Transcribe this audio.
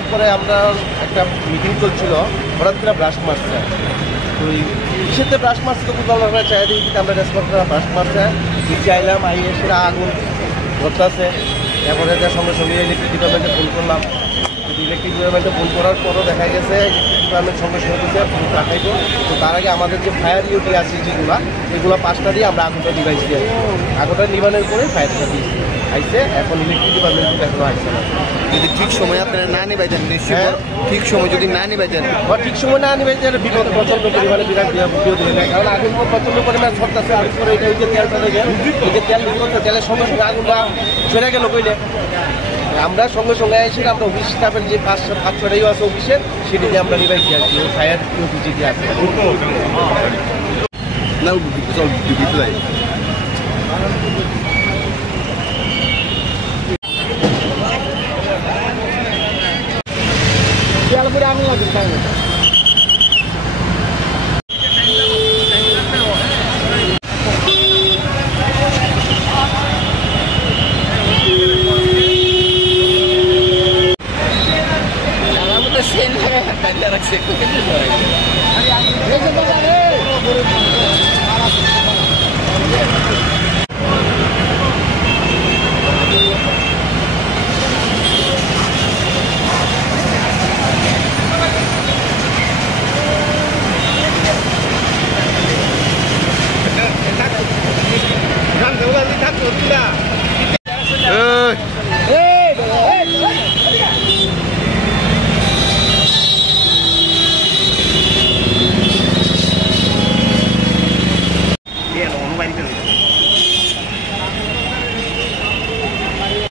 উপরে আমরা একটা মিটিং চলছিল, হঠাৎ করে ব্রাশ মারছে। তো কিসেতে ব্রাশ মারছে তো বুঝলাম আমরা চাই দিই, আমরা রেসপন্সরা ব্রাশ মারছে, চাইলাম সেটা আগুন ধরতেছে। এরপরে সঙ্গে সঙ্গে ইলেকট্রিক ডিপার্টমেন্টে ফোন করলাম। ইলেকট্রিক ডিপার্টমেন্টে ফোন করার পরও দেখা গেছে ডিপার্টমেন্ট সঙ্গে সঙ্গে দিচ্ছে রাখাইব। তো তার আগে আমাদের যে ফায়ার ইউটি আছে যেগুলো, এগুলো 5টা দিয়ে আমরা আগুনটা ডিভাইস দিয়ে আগুনটা নিবানের করে ফায়ারটা দিয়েছি আইসে। এখন ইলেকট্রিক ডিপার্টমেন্ট এখনো আসছে না। যদি ঠিক সময় আপনারা না নিবাইতেন, নিশ্চয়ই ঠিক সময় যদি না নিবাইতেন বা ঠিক সময় না নিবাইতেন বিপদ প্রচণ্ড পরিমাণে বিরাট বিপদ হয়ে যায়। কারণ আগুন প্রচণ্ড পরিমাণে ছড়তেছে। আর করে এটা যে তেলটা দেখে এই যে তেল নিতে তেলের সঙ্গে সঙ্গে আগুনটা চলে গেল কইলে আমরা সঙ্গে সঙ্গে এসে আমরা অফিস স্টাফের যে 5-6টাই আছে অফিসে, সেটি দিয়ে আমরা নিবাইছি আর কি। ফায়ার অফিস যেটি আছে না চল দিতে আমি